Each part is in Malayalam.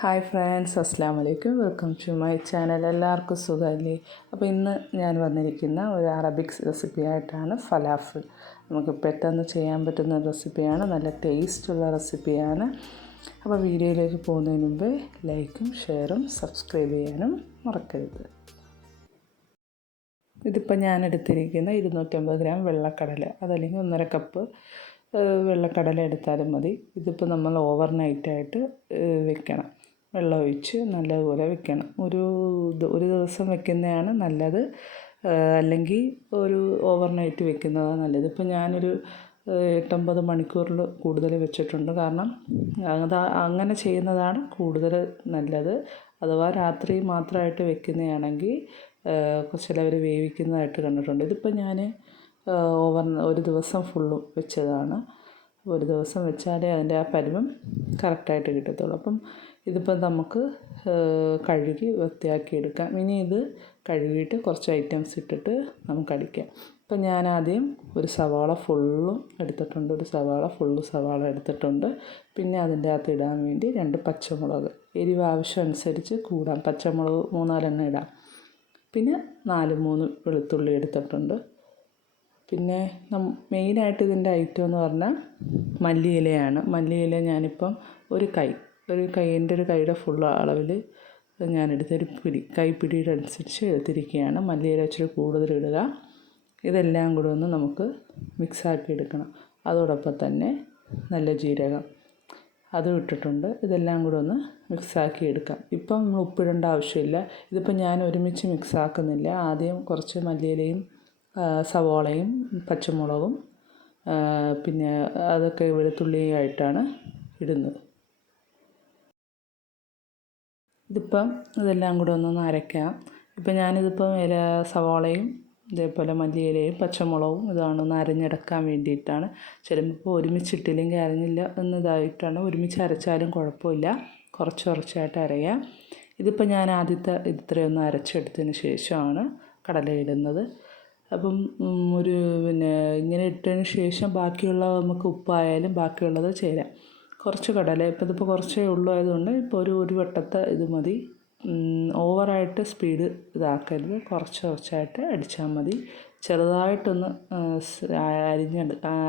ഹായ് ഫ്രണ്ട്സ്, അസ്സലാമു അലൈക്കും. Welcome to my channel. എല്ലാവർക്കും സുഖമല്ലേ? അപ്പോൾ ഇന്ന് ഞാൻ വന്നിരിക്കുന്ന ഒരു അറബിക് റെസിപ്പി ആയിട്ടാണ് ഫലാഫിൾ. നമുക്ക് പെട്ടെന്ന് ചെയ്യാൻ പറ്റുന്ന റെസിപ്പിയാണ്, നല്ല ടേസ്റ്റുള്ള റെസിപ്പിയാണ്. അപ്പോൾ വീഡിയോയിലേക്ക് പോകുന്നതിന് മുമ്പ് ലൈക്കും ഷെയറും സബ്സ്ക്രൈബ് ചെയ്യാനും മറക്കരുത്. ഇതിപ്പോൾ ഞാൻ എടുത്തിരിക്കുന്ന 250 ഗ്രാം വെള്ളക്കടല, അതല്ലെങ്കിൽ 1.5 കപ്പ് വെള്ളക്കടല എടുത്താലും മതി. ഇതിപ്പോൾ നമ്മൾ ഓവർനൈറ്റായിട്ട് വെക്കണം. വെള്ളം ഒഴിച്ച് നല്ലതുപോലെ വെക്കണം. ഒരു ദിവസം വെക്കുന്നതാണ് നല്ലത്, അല്ലെങ്കിൽ ഒരു ഓവർനൈറ്റ് വെക്കുന്നതാണ് നല്ലത്. ഇപ്പോൾ ഞാനൊരു 8-9 മണിക്കൂറിൽ കൂടുതൽ വെച്ചിട്ടുണ്ട്. കാരണം അങ്ങനെ ചെയ്യുന്നതാണ് കൂടുതൽ നല്ലത്. അഥവാ രാത്രി മാത്രമായിട്ട് വെക്കുന്നതാണെങ്കിൽ ചിലവർ വേവിക്കുന്നതായിട്ട് കണ്ടിട്ടുണ്ട്. ഇതിപ്പോൾ ഞാൻ ഒരു ദിവസം ഫുള്ളും വെച്ചതാണ്. ഒരു ദിവസം വെച്ചാലേ അതിൻ്റെ ആ പരുവം കറക്റ്റായിട്ട് കിട്ടത്തുള്ളൂ. അപ്പം ഇതിപ്പോൾ നമുക്ക് കഴുകി വൃത്തിയാക്കി എടുക്കാം. ഇനി ഇത് കഴുകിയിട്ട് കുറച്ച് ഐറ്റംസ് ഇട്ടിട്ട് നമുക്ക് അടിക്കാം. ഇപ്പം ഞാൻ ആദ്യം ഒരു സവാള ഫുള്ളും എടുത്തിട്ടുണ്ട്. സവാള എടുത്തിട്ടുണ്ട്. പിന്നെ അതിൻ്റെ അകത്ത് ഇടാൻ വേണ്ടി 2 പച്ചമുളക്, എരിവ് ആവശ്യം അനുസരിച്ച് കൂടാം. പച്ചമുളക് 3-4 ഇടാം. പിന്നെ 4-3 വെളുത്തുള്ളി എടുത്തിട്ടുണ്ട്. പിന്നെ മെയിനായിട്ട് ഇതിൻ്റെ ഐറ്റം എന്ന് പറഞ്ഞാൽ മല്ലിയിലയാണ്. മല്ലിയില ഞാനിപ്പം ഒരു എൻ്റെ ഒരു കൈയുടെ ഫുൾ അളവിൽ ഞാനെടുത്തൊരു കൈപ്പിടിയുടെ അനുസരിച്ച് എടുത്തിരിക്കുകയാണ്. മല്ലിയില ഇച്ചിരി കൂടുതൽ ഇടുക. ഇതെല്ലാം കൂടെ ഒന്ന് നമുക്ക് മിക്സാക്കി എടുക്കണം. അതോടൊപ്പം തന്നെ നല്ല ജീരകം അതും ഇട്ടിട്ടുണ്ട്. ഇതെല്ലാം കൂടെ ഒന്ന് മിക്സാക്കി എടുക്കാം. ഇപ്പം നമ്മൾ ഉപ്പിടേണ്ട ആവശ്യമില്ല. ഇതിപ്പോൾ ഞാൻ ഒരുമിച്ച് മിക്സാക്കുന്നില്ല. ആദ്യം കുറച്ച് മല്ലിയിലയും സവാളയും പച്ചമുളകും പിന്നെ അതൊക്കെ വെളുത്തുള്ളിയായിട്ടാണ് ഇടുന്നത്. ഇതിപ്പം ഇതെല്ലാം കൂടെ ഒന്നൊന്ന് അരയ്ക്കാം. ഇപ്പം ഞാനിതിപ്പം സവാളയും ഇതേപോലെ മല്ലിയിലയും പച്ചമുളകും ഇതാണൊന്ന് അരഞ്ഞെടുക്കാൻ വേണ്ടിയിട്ടാണ്. ചിലപ്പോൾ ഒരുമിച്ചിട്ടില്ലെങ്കിൽ അരഞ്ഞില്ല എന്നതായിട്ടാണ്. ഒരുമിച്ച് അരച്ചാലും കുഴപ്പമില്ല, കുറച്ചായിട്ട് അരയാം. ഇതിപ്പോൾ ഞാൻ ആദ്യത്തെ ഇത്രയൊന്ന് അരച്ചെടുത്തതിന് ശേഷമാണ് കടല ഇടുന്നത്. അപ്പം ഇങ്ങനെ ഇട്ടതിന് ശേഷം ബാക്കിയുള്ള നമുക്ക് ഉപ്പായാലും ബാക്കിയുള്ളത് ചേരാം. കുറച്ച് കടല, ഇതിപ്പോൾ കുറച്ചേ ഉള്ളൂ ആയതുകൊണ്ട് ഇപ്പോൾ ഒരു വട്ടത്തെ ഇത് മതി. ഓവറായിട്ട് സ്പീഡ് ഇതാക്കരുത്, കുറച്ചായിട്ട് അടിച്ചാൽ മതി. ചെറുതായിട്ടൊന്ന്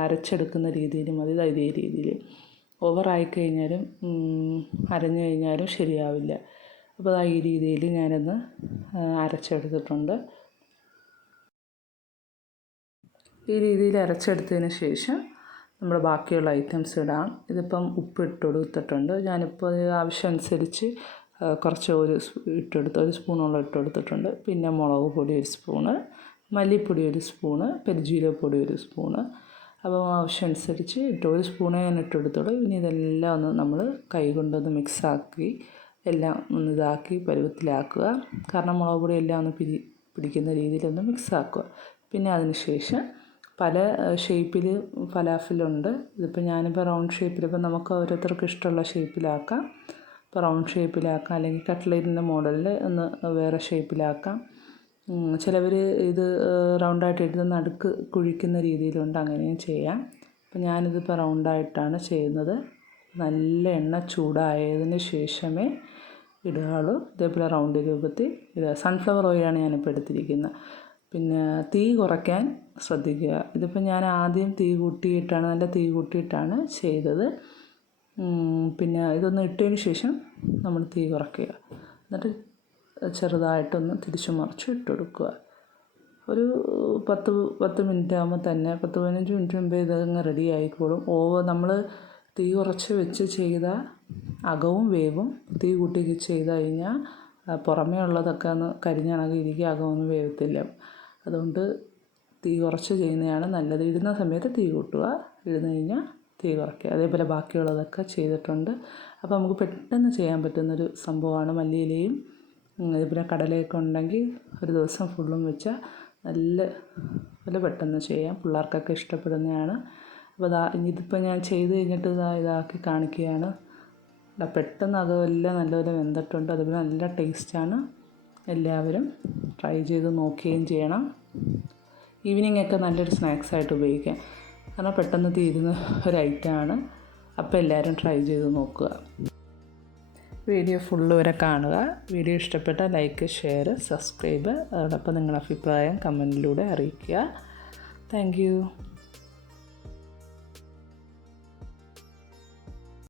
അരച്ചെടുക്കുന്ന രീതിയിൽ മതി. ഇതേ രീതിയിൽ ഓവറായിക്കഴിഞ്ഞാലും അരഞ്ഞു കഴിഞ്ഞാലും ശരിയാവില്ല. അപ്പോൾ ഈ രീതിയിൽ ഞാനൊന്ന് അരച്ചെടുത്തിട്ടുണ്ട്. ഈ രീതിയിൽ അരച്ചെടുത്തതിന് ശേഷം നമ്മൾ ബാക്കിയുള്ള ഐറ്റംസ് ഇടാം. ഇതിപ്പം ഉപ്പ് കൊടുത്തിട്ടുണ്ട്. ഞാനിപ്പോൾ ആവശ്യം അനുസരിച്ച് കുറച്ച് ഒരു സ്പൂണോളം ഇട്ടെടുത്തിട്ടുണ്ട്. പിന്നെ മുളക് പൊടി 1 സ്പൂണ്, മല്ലിപ്പൊടി 1 സ്പൂണ്, പെരുംജീരകപ്പൊടി 1 സ്പൂണ്. അപ്പോൾ ആവശ്യം അനുസരിച്ച് 1 സ്പൂണേ ഞാൻ ഇട്ടെടുത്തോളൂ. ഇനി ഇതെല്ലാം ഒന്ന് നമ്മൾ കൈ കൊണ്ടൊന്ന് മിക്സാക്കി എല്ലാം ഒന്ന് ഇതാക്കി പരുവത്തിലാക്കുക. കാരണം മുളക് പൊടി എല്ലാം ഒന്ന് പിടിക്കുന്ന രീതിയിലൊന്ന് മിക്സാക്കുക. പിന്നെ അതിന് ശേഷം പല ഷേപ്പിൽ ഫലാഫിലുണ്ട്. ഇതിപ്പോൾ ഞാനിപ്പോൾ റൗണ്ട് ഷേപ്പിൽ, ഇപ്പം നമുക്ക് ഓരോരുത്തർക്ക് ഇഷ്ടമുള്ള ഷേപ്പിലാക്കാം. ഇപ്പോൾ റൗണ്ട് ഷേപ്പിലാക്കാം, അല്ലെങ്കിൽ കട്ട്ലേറ്റിൻ്റെ മോഡലിൽ ഒന്ന് വേറെ ഷേപ്പിലാക്കാം. ചിലവർ ഇത് റൗണ്ടായിട്ട് എടുത്ത് നടുക്ക് കുഴിക്കുന്ന രീതിയിലുണ്ട്, അങ്ങനെയും ചെയ്യാം. അപ്പോൾ ഞാനിതിപ്പോൾ റൗണ്ടായിട്ടാണ് ചെയ്യുന്നത്. നല്ല എണ്ണ ചൂടായതിന് ശേഷമേ ഇടുകയുള്ളൂ. ഇതേപോലെ റൗണ്ട് രൂപത്തിൽ ഇടുക. സൺഫ്ലവർ ഓയിലാണ് ഞാനിപ്പോൾ എടുത്തിരിക്കുന്നത്. പിന്നെ തീ കുറയ്ക്കാൻ ശ്രദ്ധിക്കുക. ഇതിപ്പോൾ ഞാൻ ആദ്യം നല്ല തീ കൂട്ടിയിട്ടാണ് ചെയ്തത്. പിന്നെ ഇതൊന്ന് ഇട്ടതിന് ശേഷം നമ്മൾ തീ കുറയ്ക്കുക. എന്നിട്ട് ചെറുതായിട്ടൊന്ന് തിരിച്ചു മറിച്ച് ഇട്ട് കൊടുക്കുക. ഒരു 10 മിനിറ്റ് ആകുമ്പോൾ തന്നെ 10-15 മിനിറ്റ് മുമ്പേ ഇതങ്ങ് റെഡി ആയിക്കോളും. നമ്മൾ തീ കുറച്ച് വെച്ച് ചെയ്ത അകവും വേവും. തീ കൂട്ടി ചെയ്ത് കഴിഞ്ഞാൽ പുറമേ ഉള്ളതൊക്കെ ഒന്ന് കരിഞ്ഞിണങ്ങിയിരിക്കും, അകമൊന്നും വേവത്തില്ല. അതുകൊണ്ട് തീ കുറച്ച് ചെയ്യുന്നതാണ് നല്ലത്. ഇടുന്ന സമയത്ത് തീ കൂട്ടുക, ഇടുന്നു കഴിഞ്ഞാൽ തീ കുറയ്ക്കുക. അതേപോലെ ബാക്കിയുള്ളതൊക്കെ ചെയ്തിട്ടുണ്ട്. അപ്പോൾ നമുക്ക് പെട്ടെന്ന് ചെയ്യാൻ പറ്റുന്നൊരു സംഭവമാണ്. മല്ലിയിലയും അതേപോലെ കടലയൊക്കെ ഉണ്ടെങ്കിൽ ഒരു ദിവസം ഫുള്ളും വെച്ചാൽ നല്ല പെട്ടെന്ന് ചെയ്യാം. പിള്ളേർക്കൊക്കെ ഇഷ്ടപ്പെടുന്നതാണ്. അപ്പോൾ ഇതിപ്പോൾ ഞാൻ ചെയ്ത് കഴിഞ്ഞിട്ട് ഇതാക്കി കാണിക്കുകയാണ്. പെട്ടെന്ന് അകമെല്ലാം നല്ലപോലെ വെന്തിട്ടുണ്ട്. അതുപോലെ നല്ല ടേസ്റ്റാണ്. എല്ലാവരും ട്രൈ ചെയ്ത് നോക്കുകയും ചെയ്യണം. ഈവനിംഗ് ഒക്കെ നല്ലൊരു സ്നാക്സായിട്ട് ഉപയോഗിക്കാം. കാരണം പെട്ടെന്ന് തീരുന്ന ഒരു ഐറ്റമാണ്. അപ്പോൾ എല്ലാവരും ട്രൈ ചെയ്ത് നോക്കുക. വീഡിയോ ഫുള്ള് വരെ കാണുക. വീഡിയോ ഇഷ്ടപ്പെട്ടാൽ ലൈക്ക്, ഷെയർ, സബ്സ്ക്രൈബ്, അതോടൊപ്പം നിങ്ങളുടെ അഭിപ്രായം കമൻറ്റിലൂടെ അറിയിക്കുക. Thank you.